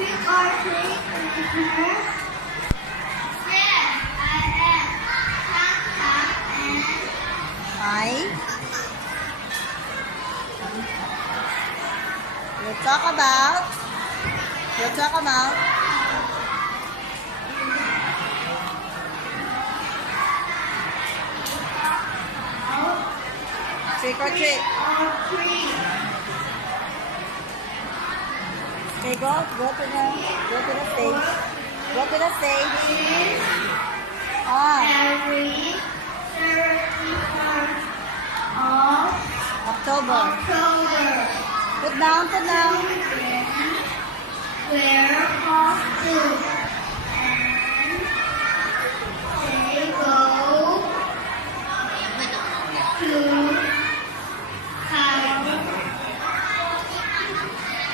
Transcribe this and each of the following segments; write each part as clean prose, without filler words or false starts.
trick or treat, listeners. Yes, I am. I we'll talk about trick or treat. Okay, go to the stage. Go to the stage. On Every 31st of October. October, Put down. children wear costumes and they go to Houses.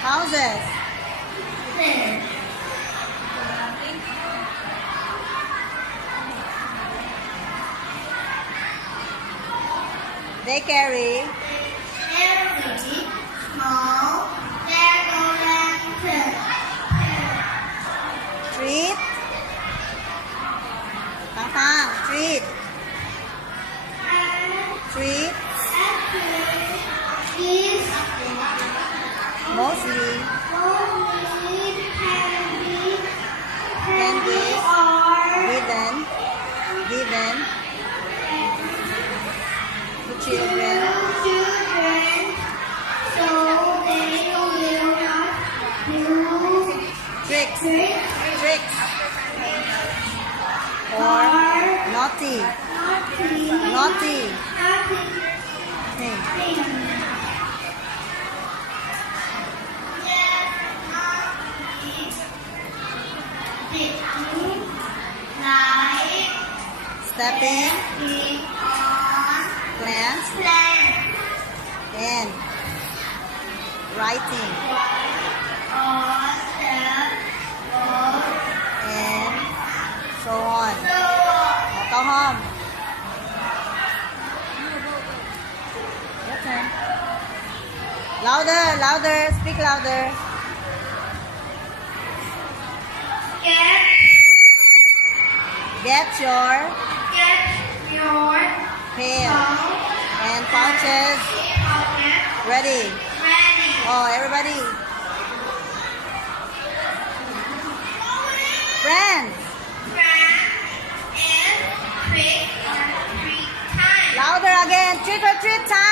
houses. They carry Every small jack-o'-lantern. treat. Pang treat. Treat. Is Mostly only candies are given to children children, so they will not do tricks tricks or or naughty naughty things. things. Like Stepping being on plants plants and writing or step or and so on. so Go home. Your turn. Louder. Speak louder. get Get your your pail and pouches pocket ready. ready. Oh, everybody. Friends. Friend is trick or treat time. Louder again. Trick or treat time.